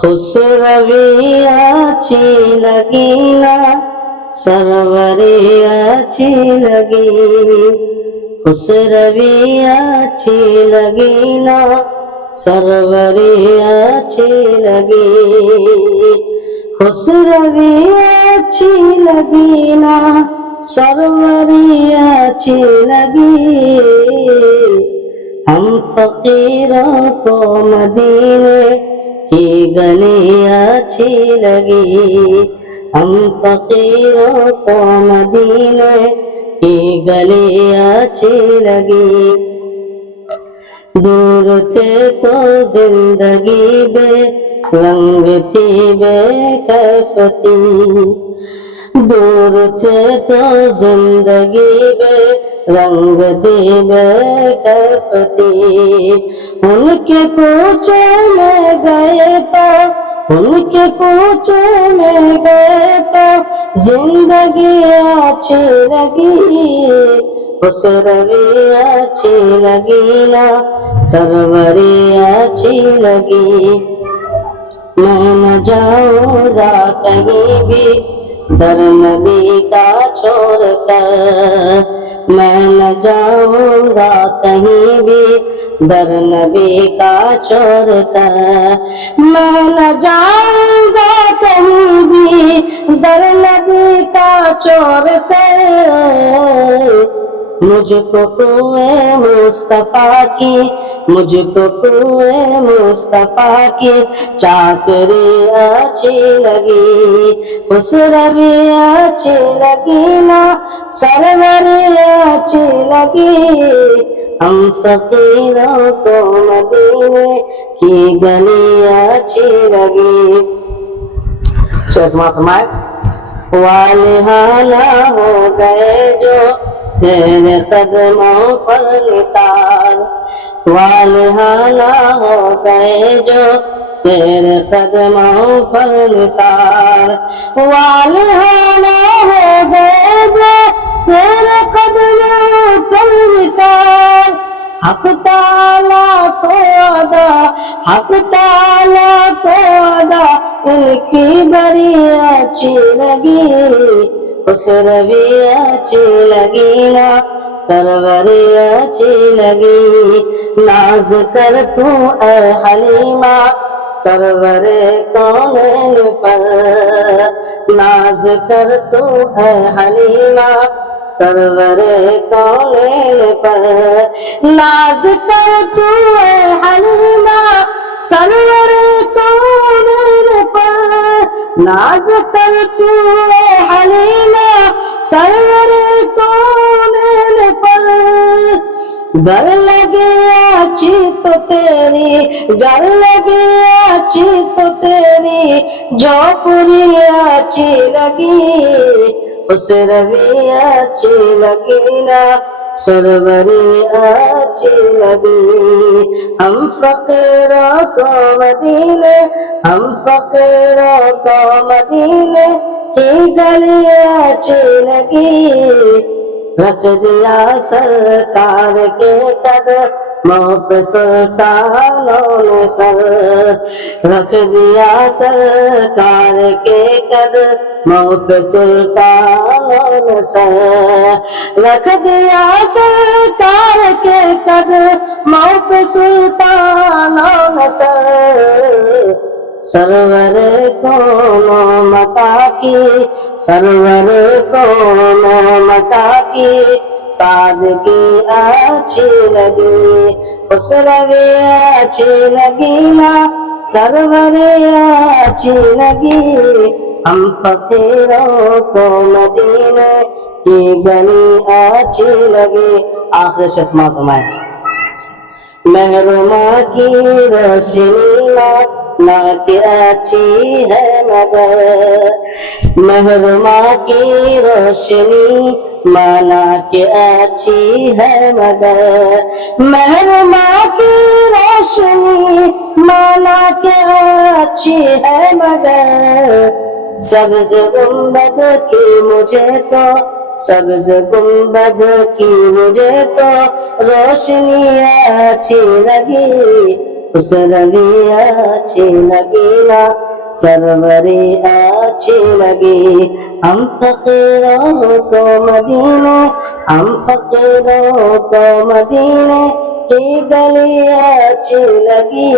खुसरवी अच्छी लगी ना सरवरी अच्छी लगी, खुसरवी अच्छी लगी ना सरवरी अच्छी लगी, खुसरवी अच्छी लगी ना सरवरी अच्छी लगी। हम फकीरों को मदीने की गली अच्छी लगी, हम फकीरों को मदीने की गली अच्छी लगी। दूर थे तो जिंदगी बेरंग थी बेकैफ थी, दूर थे तो जिंदगी बेरंग थी बेकैफ थी। उनके कूचे में गए तो, उनके कूचे में गए तो जिंदगी अच्छी लगी, खुसरवी अच्छी लगी ना सरवरी अच्छी लगी। मैं न जाऊंगा कहीं भी दर नबी का छोड़ कर, मैं न जाऊंगा कहीं भी दर नबी का छोड़ कर, मैं न जाऊंगा कहीं भी दर नबी का छोड़ कर। मुझको कुएं मुस्तफा की, मुझको कुएं मुस्तफा की चाकरी अच्छी लगी, खुसरवी अच्छी लगी ना सरवरी अच्छी लगी। हम फकीरों को मदीने की गली अच्छी लगी। फरमाए वालिहाना हो गए जो तेरे कदमों पर निसार, वालिहाना हो गए जो तेरे कदमों पर निसार, वालिहाना हो गए जो तेरे कदमों पर निसार। हक ताला को अदा, हक ताला को अदा उनकी बड़ी अच्छी लगी, खुसरवी अच्छी लगी ना सरवरी अच्छी लगी। नाज कर तू ए हलीमा सरवरे कौनैन पर, नाज कर तू ए हलीमा सरवरे कौनैन पर, नाज कर तू ए हलीमा सरवरे कौनैन पर, नाज कर तू ए हलीमा सरवरे कौनैन पर। गर लगे अच्छी तो तेरी, गर लगे अच्छी तो तेरी झोपड़ी अच्छी लगी, खुसरवी अच्छी लगी ना सरवरी अच्छी लगी। हम फकीरों को मदीने, हम फकीरों को मदीने की गली अच्छी लगी। रख दिया सरकार के कदमों पे सुल्तानों ने सर, रख दिया सरकार के कदमों पे सुल्तानों ने सर, रख दिया सरकार के कदमों पे सुल्तानों ने सर। सरवर कौनो मका की, सरवर कौनो मका की सादगी अच्छी लगी, खुसरवी अच्छी लगी ना सरवर अच्छी लगी। हम फकीरों को मदीने की गली अच्छी लगी। आखिर से समाप्त फरमाए महरुमा की रोशनी ना के अच्छी है मगर, महरुमा की रोशनी माना के अच्छी है मगर, महरुमा की रोशनी माना के अच्छी है मगर। सब्ज गुंबद की मुझे तो, सब्ज गुंबद की मुझे तो रोशनी अच्छी लगी, اس روی اچھی لگی نا سروری اچھی لگی ہم فقیروں کو مدینے ہم فقیروں کو مدینے کی گلی اچھی لگی